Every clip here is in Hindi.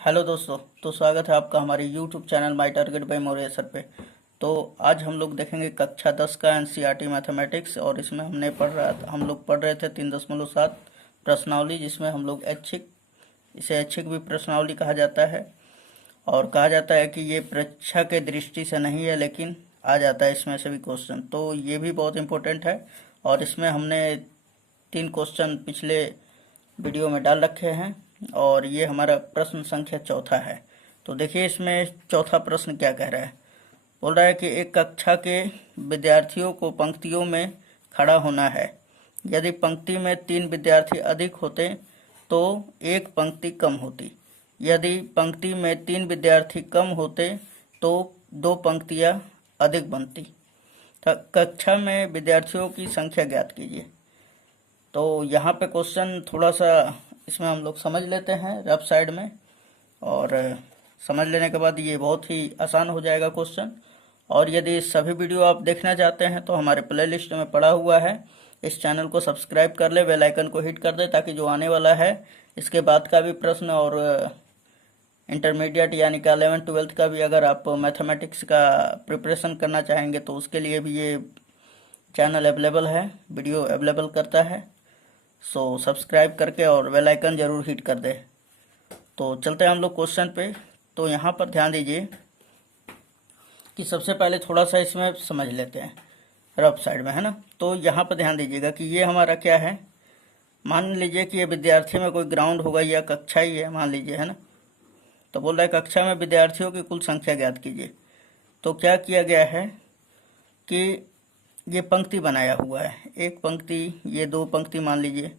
हेलो दोस्तों। तो स्वागत है आपका हमारे YouTube channel My Target by Maurya sir पे। तो आज हम लोग देखेंगे कक्षा 10 का एनसीईआरटी मैथमेटिक्स, और इसमें हम लोग पढ़ रहे थे 3.7 प्रश्नावली, जिसमें हम लोग इसे ऐच्छिक भी प्रश्नावली कहा जाता है। और कहा जाता है कि ये परीक्षा के दृष्टि से नहीं है, लेकिन आ जाता है इसमें से भी क्वेश्चन, तो ये भी बहुत इंपॉर्टेंट है। और इसमें हमने 3 क्वेश्चन पिछले वीडियो में डाल रखे हैं, और ये हमारा प्रश्न संख्या चौथा है। तो देखिए इसमें चौथा प्रश्न क्या कह रहा है। बोल रहा है कि एक कक्षा के विद्यार्थियों को पंक्तियों में खड़ा होना है। यदि पंक्ति में 3 विद्यार्थी अधिक होते तो एक पंक्ति कम होती। यदि पंक्ति में 3 विद्यार्थी कम होते तो 2 पंक्तियां अधिक बनती। कक्षा में विद्यार्थियों की संख्या ज्ञात कीजिए। तो यहाँ पे क्वेश्चन थोड़ा सा इसमें हम लोग समझ लेते हैं रफ साइड में, और समझ लेने के बाद ये बहुत ही आसान हो जाएगा क्वेश्चन। और यदि सभी वीडियो आप देखना चाहते हैं तो हमारे प्लेलिस्ट में पड़ा हुआ है। इस चैनल को सब्सक्राइब कर ले, बेल आइकन को हिट कर दे, ताकि जो आने वाला है इसके बाद का भी प्रश्न और इंटरमीडिएट यानी कि 11th-12th का भी अगर आप मैथमेटिक्स का प्रिपरेशन करना चाहेंगे तो उसके लिए भी ये चैनल अवेलेबल है, वीडियो अवेलेबल करता है। सो सब्सक्राइब करके और बेल आइकन जरूर हिट कर दे। तो चलते हैं हम लोग क्वेश्चन पे। तो यहाँ पर ध्यान दीजिए कि सबसे पहले थोड़ा सा इसमें समझ लेते हैं रफ साइड में, है ना। तो यहाँ पर ध्यान दीजिएगा कि ये हमारा क्या है। मान लीजिए कि ये विद्यार्थी में कोई ग्राउंड होगा या कक्षा ही है, मान लीजिए, है ना। तो बोल रहा है कक्षा में विद्यार्थियों की कुल संख्या ज्ञात कीजिए। तो क्या किया गया है कि ये पंक्ति बनाया हुआ है, एक पंक्ति, ये 2 पंक्ति मान लीजिए,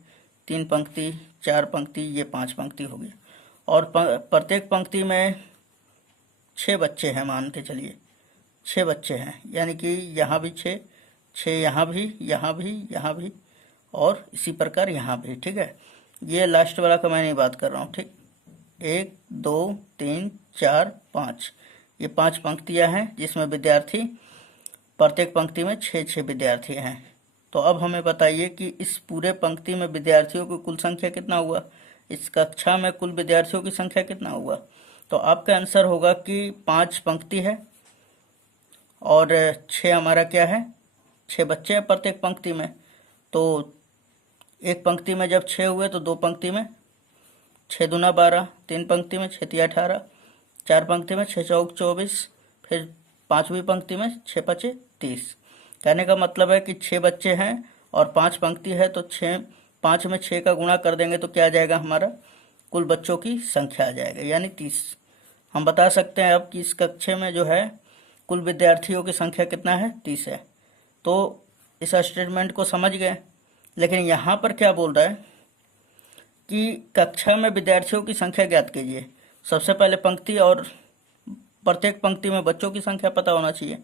3 पंक्ति, 4 पंक्ति, ये 5 पंक्ति हो गया। और प्रत्येक पंक्ति में 6 बच्चे हैं, मान के चलिए 6 बच्चे हैं, यानी कि यहाँ भी 6, 6 यहाँ भी, यहाँ भी, यहाँ भी, और इसी प्रकार यहाँ भी। ठीक है, ये लास्ट वाला का मैं नहीं बात कर रहा हूँ। ठीक, 1 2 3 4 5, ये 5 पंक्तियाँ हैं जिसमें विद्यार्थी, प्रत्येक पंक्ति में 6 विद्यार्थी हैं। तो अब हमें बताइए कि इस पूरे पंक्ति में विद्यार्थियों की कुल संख्या कितना हुआ, इस कक्षा में कुल विद्यार्थियों की संख्या कितना हुआ। तो आपका आंसर होगा कि 5 पंक्ति है और 6 हमारा क्या है, 6 बच्चे हैं प्रत्येक पंक्ति में। तो एक पंक्ति में जब 6 हुए तो 2 पंक्ति में 6 दूना 12, 3 पंक्ति में 6 तिया 18, 4 पंक्ति में 6 चौक 24, फिर 5वीं पंक्ति में 6 पचे 30। कहने का मतलब है कि 6 बच्चे हैं और 5 पंक्ति है, तो 5 में 6 का गुणा कर देंगे तो क्या आ जाएगा, हमारा कुल बच्चों की संख्या आ जाएगा, यानी 30। हम बता सकते हैं अब कि इस कक्षा में जो है कुल विद्यार्थियों की संख्या कितना है, 30 है। तो इस स्टेटमेंट को समझ गए। लेकिन यहाँ पर क्या बोल रहा है कि कक्षा में विद्यार्थियों की संख्या ज्ञात कीजिए। सबसे पहले पंक्ति और प्रत्येक पंक्ति में बच्चों की संख्या पता होना चाहिए।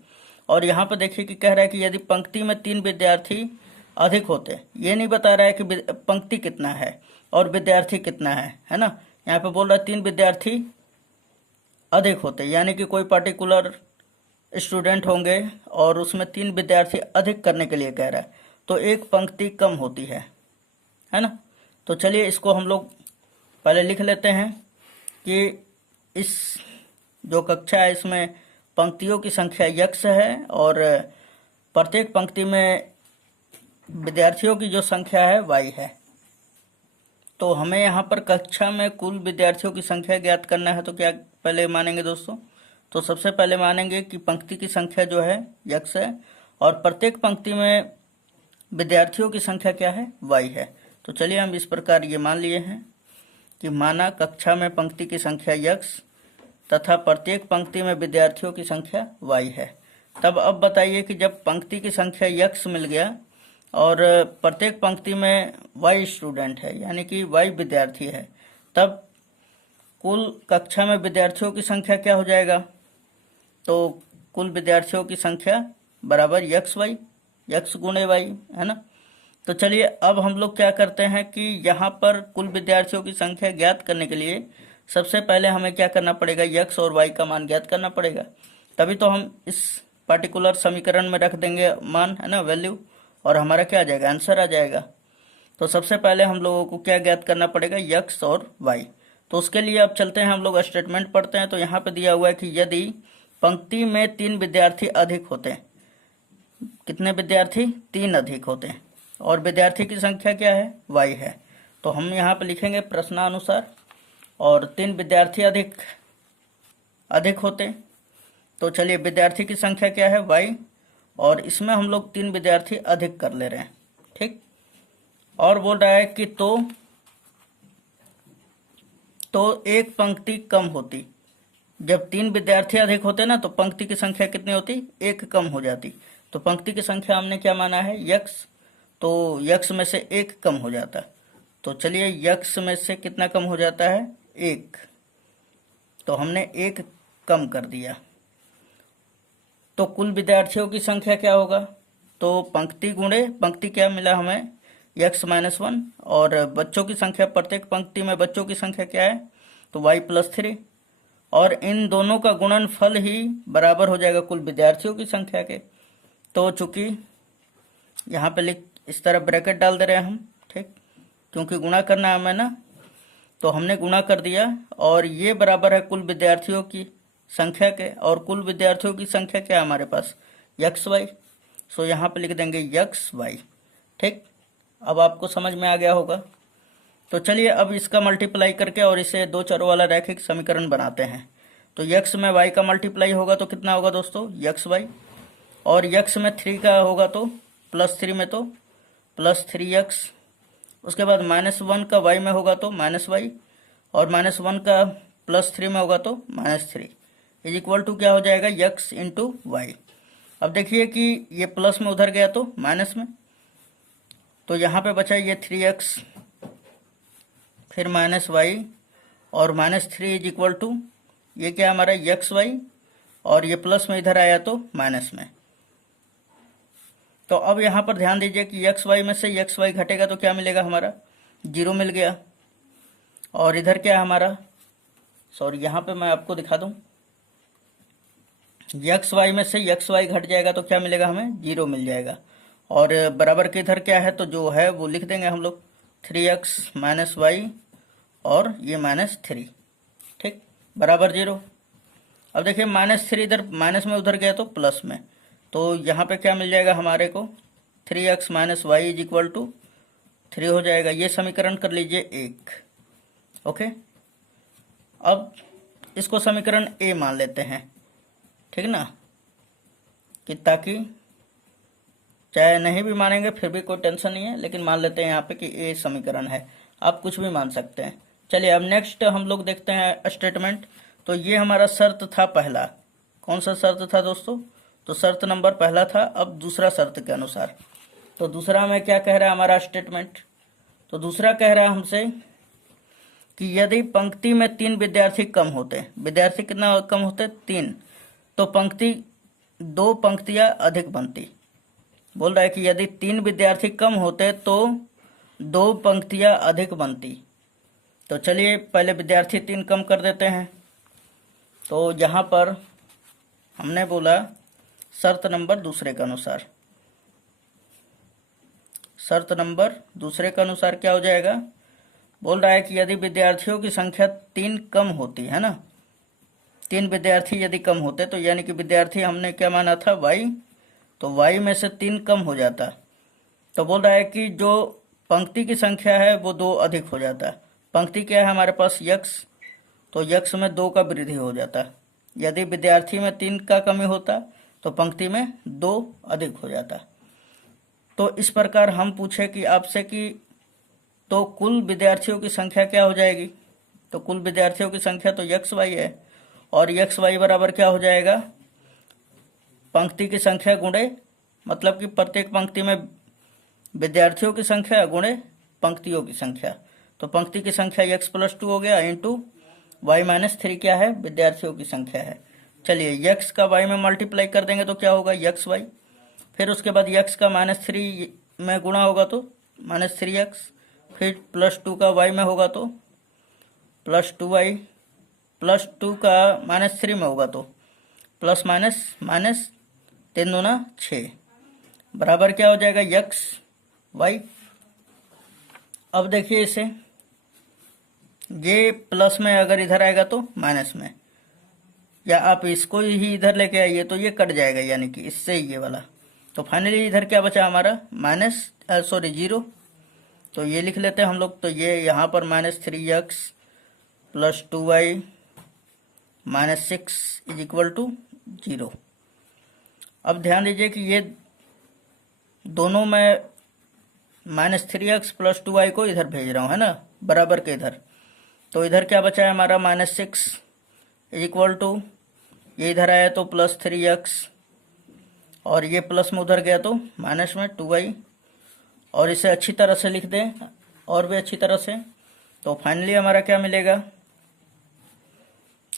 और यहाँ पर देखिए कि कह रहा है कि यदि पंक्ति में 3 विद्यार्थी अधिक होते, ये नहीं बता रहा है कि पंक्ति कितना है और विद्यार्थी कितना है ना। यहाँ पे बोल रहा है 3 विद्यार्थी अधिक होते, यानी कि कोई पर्टिकुलर स्टूडेंट होंगे और उसमें 3 विद्यार्थी अधिक करने के लिए कह रहा है, तो एक पंक्ति कम होती है ना। तो चलिए इसको हम लोग पहले लिख लेते हैं कि इस जो कक्षा है इसमें पंक्तियों की संख्या यक्ष है और प्रत्येक पंक्ति में विद्यार्थियों की जो संख्या है y है। तो हमें यहाँ पर कक्षा में कुल विद्यार्थियों की संख्या ज्ञात करना है। तो क्या पहले मानेंगे दोस्तों, तो सबसे पहले मानेंगे कि पंक्ति की संख्या जो है यक्ष है और प्रत्येक पंक्ति में विद्यार्थियों की संख्या क्या है, y है। तो चलिए हम इस प्रकार ये मान लिए हैं कि माना कक्षा में पंक्ति की संख्या यक्ष तथा प्रत्येक पंक्ति में विद्यार्थियों की संख्या y है। तब अब बताइए कि जब पंक्ति की संख्या यक्ष मिल गया और प्रत्येक पंक्ति में y स्टूडेंट है, यानी कि y विद्यार्थी है, तब कुल कक्षा में विद्यार्थियों की संख्या क्या हो जाएगा, तो कुल विद्यार्थियों की संख्या बराबर यक्ष गुणे y, है ना। तो चलिए अब हम लोग क्या करते हैं कि यहाँ पर कुल विद्यार्थियों की संख्या ज्ञात करने के लिए सबसे पहले हमें क्या करना पड़ेगा, यक्ष और y का मान ज्ञात करना पड़ेगा। तभी तो हम इस पार्टिकुलर समीकरण में रख देंगे मान, है ना, वैल्यू, और हमारा क्या आ जाएगा, आंसर आ जाएगा। तो सबसे पहले हम लोगों को क्या ज्ञात करना पड़ेगा, यक्ष और y। तो उसके लिए अब चलते हैं, हम लोग स्टेटमेंट पढ़ते हैं। तो यहाँ पे दिया हुआ है कि यदि पंक्ति में 3 विद्यार्थी अधिक होते हैं, कितने विद्यार्थी? 3 अधिक होते हैं, और विद्यार्थी की संख्या क्या है? y है। तो हम यहाँ पे लिखेंगे प्रश्नानुसार, और 3 विद्यार्थी अधिक होते हैं। तो चलिए, विद्यार्थी की संख्या क्या है? y, और इसमें हम लोग 3 विद्यार्थी अधिक कर ले रहे हैं, ठीक। और बोल रहा है कि तो एक पंक्ति कम होती, जब 3 विद्यार्थी अधिक होते ना तो पंक्ति की संख्या कितनी होती? 1 कम हो जाती। तो पंक्ति की संख्या हमने क्या माना है? x, तो x में से 1 कम हो जाता। तो चलिए, x में से कितना कम हो जाता है? 1। तो हमने 1 कम कर दिया। तो कुल विद्यार्थियों की संख्या क्या होगा? तो पंक्ति गुणे पंक्ति क्या मिला हमें? x-1, और बच्चों की संख्या, प्रत्येक पंक्ति में बच्चों की संख्या क्या है? तो y+3, और इन दोनों का गुणनफल ही बराबर हो जाएगा कुल विद्यार्थियों की संख्या के। तो चूंकि यहाँ पे इस तरह ब्रैकेट डाल दे रहे हैं हम, ठीक, क्योंकि गुणा करना है हमें ना, तो हमने गुणा कर दिया, और ये बराबर है कुल विद्यार्थियों की संख्या के। और कुल विद्यार्थियों की संख्या क्या है हमारे पास? xy। सो यहाँ पे लिख देंगे xy, ठीक। अब आपको समझ में आ गया होगा। तो चलिए, अब इसका मल्टीप्लाई करके और इसे 2 चरों वाला रैखिक समीकरण बनाते हैं। तो x में y का मल्टीप्लाई होगा तो कितना होगा दोस्तों? xy, और x में 3 का होगा तो +3 में तो +3x, उसके बाद -1 का y में होगा तो -y, और -1 का +3 में होगा तो -3, इज इक्वल टू क्या हो जाएगा? x into Y. अब देखिए कि ये प्लस में उधर गया तो माइनस में, तो यहाँ पे बचा ये 3x, फिर -y, और -3 इज इक्वल टू ये क्या हमारा? xy, और ये प्लस में इधर आया तो माइनस में। तो अब यहाँ पर ध्यान दीजिए कि xy में से xy घटेगा तो क्या मिलेगा हमारा? 0 मिल गया। और इधर क्या है हमारा? सॉरी, यहाँ पे मैं आपको दिखा दूँ, xy में से xy घट जाएगा तो क्या मिलेगा हमें? 0 मिल जाएगा। और बराबर के इधर क्या है? तो जो है वो लिख देंगे हम लोग 3x -y, और ये -3, ठीक, बराबर 0। अब देखिए, -3 इधर माइनस में उधर गया तो प्लस में, तो यहाँ पे क्या मिल जाएगा हमारे को? 3x -y is equal to 3 हो जाएगा। ये समीकरण कर लीजिए 1, ओके। अब इसको समीकरण ए मान लेते हैं, ठीक ना, कि ताकि चाहे नहीं भी मानेंगे फिर भी कोई टेंशन नहीं है, लेकिन मान लेते हैं यहाँ पे कि ए समीकरण है। आप कुछ भी मान सकते हैं। चलिए, अब नेक्स्ट हम लोग देखते हैं स्टेटमेंट। तो ये हमारा शर्त था पहला। कौन सा शर्त था दोस्तों? तो शर्त नंबर पहला था। अब दूसरा शर्त के अनुसार, तो दूसरा में क्या कह रहा है हमारा स्टेटमेंट? तो दूसरा कह रहा है हमसे कि यदि पंक्ति में 3 विद्यार्थी कम होते, विद्यार्थी कितना कम होते? 3, तो पंक्ति 2 पंक्तियां अधिक बनती। बोल रहा है कि यदि 3 विद्यार्थी कम होते तो 2 पंक्तियां अधिक बनती। तो चलिए, पहले विद्यार्थी 3 कम कर देते हैं। तो यहाँ पर हमने बोला शर्त नंबर दूसरे के अनुसार, शर्त नंबर दूसरे के अनुसार क्या हो जाएगा? बोल रहा है कि यदि विद्यार्थियों की संख्या 3 कम होती है ना, 3 विद्यार्थी यदि कम होते, तो यानी कि विद्यार्थी हमने क्या माना था? y, तो y में से 3 कम हो जाता। तो बोल रहा है कि जो पंक्ति की संख्या है वो 2 अधिक हो जाता। पंक्ति क्या है हमारे पास? x, तो x में 2 का वृद्धि हो जाता। यदि विद्यार्थी में 3 का कमी होता तो पंक्ति में 2 अधिक हो जाता। तो इस प्रकार हम पूछे कि आपसे कि तो कुल विद्यार्थियों की संख्या क्या हो जाएगी? तो कुल विद्यार्थियों की संख्या तो xy है, और xy बराबर क्या हो जाएगा? पंक्ति की संख्या गुणे, मतलब कि प्रत्येक पंक्ति में विद्यार्थियों की संख्या गुणे पंक्तियों की संख्या। तो पंक्ति की संख्या x+2 हो गया इंटू y-3 क्या है? विद्यार्थियों की संख्या है। चलिए, x का y में मल्टीप्लाई कर देंगे तो क्या होगा? xy, फिर उसके बाद x का -3 में गुणा होगा तो -3x, फिर +2 का y में होगा तो +2y, +2 का -3 में होगा तो प्लस माइनस 3 दूना 6, बराबर क्या हो जाएगा? x y। अब देखिए इसे, ये प्लस में अगर इधर आएगा तो माइनस में, या आप इसको ही इधर लेके आइए तो ये कट जाएगा, यानी कि इससे ये वाला। तो फाइनली इधर क्या बचा हमारा माइनस जीरो। तो ये लिख लेते हैं हम लोग। तो ये यहाँ पर -3x + 2y - 6 = 0। अब ध्यान दीजिए कि ये दोनों में -3x + 2y को इधर भेज रहा हूँ, है ना, बराबर के इधर। तो इधर क्या बचा है हमारा -6 = ये इधर आया तो +3x, और ये प्लस में उधर गया तो माइनस में 2y। और इसे अच्छी तरह से लिख दें, और भी अच्छी तरह से। तो फाइनली हमारा क्या मिलेगा,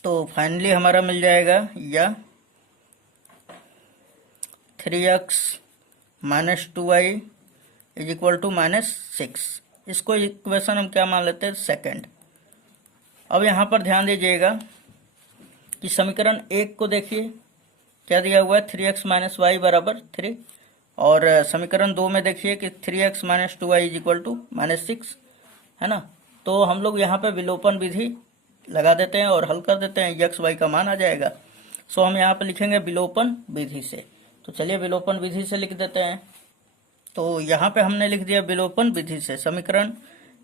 तो फाइनली हमारा मिल जाएगा या 3x - 2y = -6। इसको इक्वेशन हम क्या मान लेते हैं, सेकंड। अब यहाँ पर ध्यान दीजिएगा कि समीकरण 1 को देखिए क्या दिया हुआ है, 3x - y = 3। और समीकरण 2 में देखिए कि 3x - 2y = -6, है ना। तो हम लोग यहाँ पे विलोपन विधि लगा देते हैं और हल कर देते हैं, x y का मान आ जाएगा। सो हम यहाँ पे लिखेंगे विलोपन विधि से। तो चलिए विलोपन विधि से लिख देते हैं। तो यहाँ पे हमने लिख दिया विलोपन विधि से समीकरण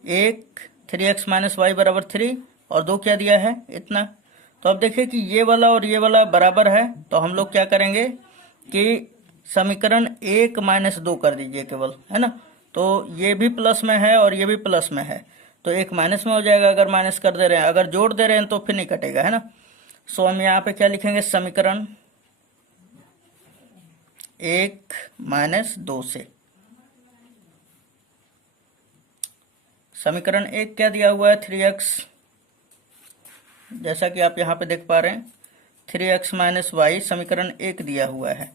1 3x - y = 3, और 2 क्या दिया है, इतना। तो अब देखिए कि ये वाला और ये वाला बराबर है, तो हम लोग क्या करेंगे कि समीकरण 1 - 2 कर दीजिए केवल, है ना। तो ये भी प्लस में है और ये भी प्लस में है, तो एक माइनस में हो जाएगा अगर माइनस कर दे रहे हैं। अगर जोड़ दे रहे हैं तो फिर नहीं कटेगा, है ना। सो हम यहाँ पे क्या लिखेंगे, समीकरण 1 - 2 से। समीकरण 1 क्या दिया हुआ है, 3x, जैसा कि आप यहाँ पे देख पा रहे हैं 3x - y समीकरण 1 दिया हुआ है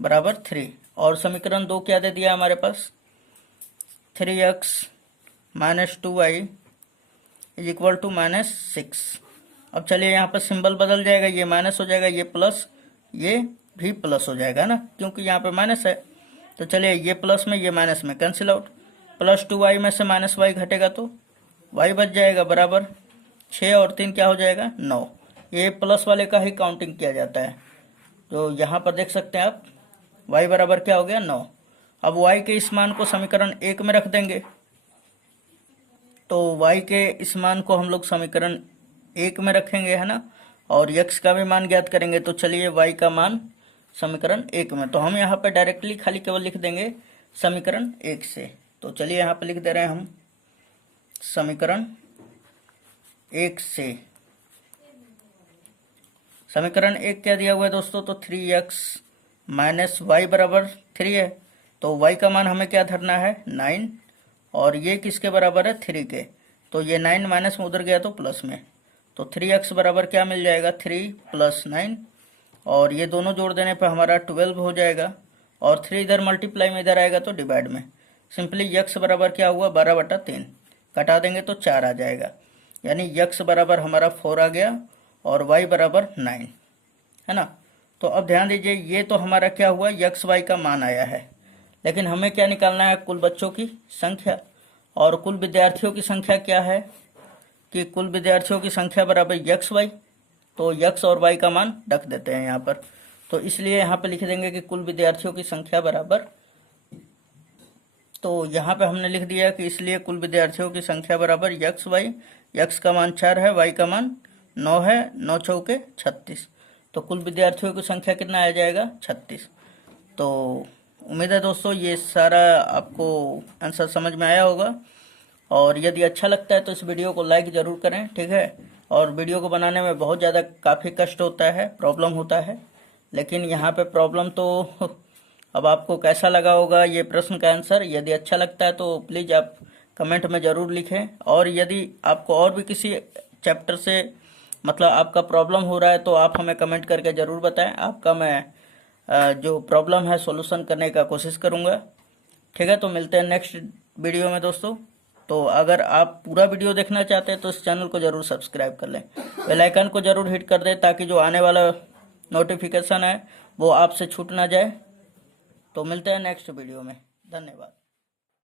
बराबर 3। और समीकरण 2 क्या दे दिया हमारे पास, 3x - 2y = -6। अब चलिए यहाँ पर सिंबल बदल जाएगा, ये माइनस हो जाएगा, ये प्लस, ये भी प्लस हो जाएगा ना, क्योंकि यहाँ पे माइनस है। तो चलिए ये प्लस में ये माइनस में कैंसिल आउट, +2y में से -y घटेगा तो y बच जाएगा बराबर 6 और 3 क्या हो जाएगा, 9। ये प्लस वाले का ही काउंटिंग किया जाता है। तो यहाँ पर देख सकते हैं आप y बराबर क्या हो गया, 9। अब y के इस मान को समीकरण 1 में रख देंगे। तो y के इस मान को हम लोग समीकरण 1 में रखेंगे, है ना। और x का भी मान ज्ञात करेंगे। तो चलिए y का मान समीकरण 1 में, तो हम यहाँ पे डायरेक्टली खाली केवल लिख देंगे समीकरण 1 से। तो चलिए यहाँ पे लिख दे रहे हैं हम समीकरण 1 से। समीकरण 1 क्या दिया हुआ है दोस्तों, तो 3x - y = 3 है। तो y का मान हमें क्या धरना है, 9, और ये किसके बराबर है, 3 के। तो ये 9 माइनस में उधर गया तो प्लस में, तो 3x बराबर क्या मिल जाएगा, 3 + 9, और ये दोनों जोड़ देने पर हमारा 12 हो जाएगा। और 3 इधर मल्टीप्लाई में इधर आएगा तो डिवाइड में, सिंपली x बराबर क्या हुआ, 12/3, कटा देंगे तो 4 आ जाएगा। यानी x बराबर हमारा 4 आ गया और y बराबर 9, है ना। तो अब ध्यान दीजिए, ये तो हमारा क्या हुआ, x y का मान आया है। लेकिन हमें क्या निकालना है, कुल बच्चों की संख्या। और कुल विद्यार्थियों की संख्या क्या है कि कुल विद्यार्थियों की संख्या बराबर x y। तो x और y का मान रख देते हैं यहाँ पर। तो इसलिए यहाँ पे लिख देंगे कि कुल विद्यार्थियों की संख्या बराबर, तो यहाँ पे हमने लिख दिया कि इसलिए कुल विद्यार्थियों की संख्या बराबर x y। x का मान 4 है, y का मान 9 है, 9 चौके 36। तो कुल विद्यार्थियों की संख्या कितना आ जाएगा, 36। तो उम्मीद है दोस्तों ये सारा आपको आंसर समझ में आया होगा। और यदि अच्छा लगता है तो इस वीडियो को लाइक ज़रूर करें, ठीक है। और वीडियो को बनाने में बहुत ज़्यादा काफ़ी कष्ट होता है, प्रॉब्लम होता है, लेकिन यहाँ पे प्रॉब्लम तो अब आपको कैसा लगा होगा ये प्रश्न का आंसर। यदि अच्छा लगता है तो प्लीज़ आप कमेंट में ज़रूर लिखें। और यदि आपको और भी किसी चैप्टर से मतलब आपका प्रॉब्लम हो रहा है तो आप हमें कमेंट करके ज़रूर बताएं। आपका मैं जो प्रॉब्लम है सॉल्यूशन करने का कोशिश करूँगा, ठीक है। तो मिलते हैं नेक्स्ट वीडियो में दोस्तों। तो अगर आप पूरा वीडियो देखना चाहते हैं तो इस चैनल को ज़रूर सब्सक्राइब कर लें, बेल आइकन को ज़रूर हिट कर दें ताकि जो आने वाला नोटिफिकेशन है वो आपसे छूट ना जाए। तो मिलते हैं नेक्स्ट वीडियो में, धन्यवाद।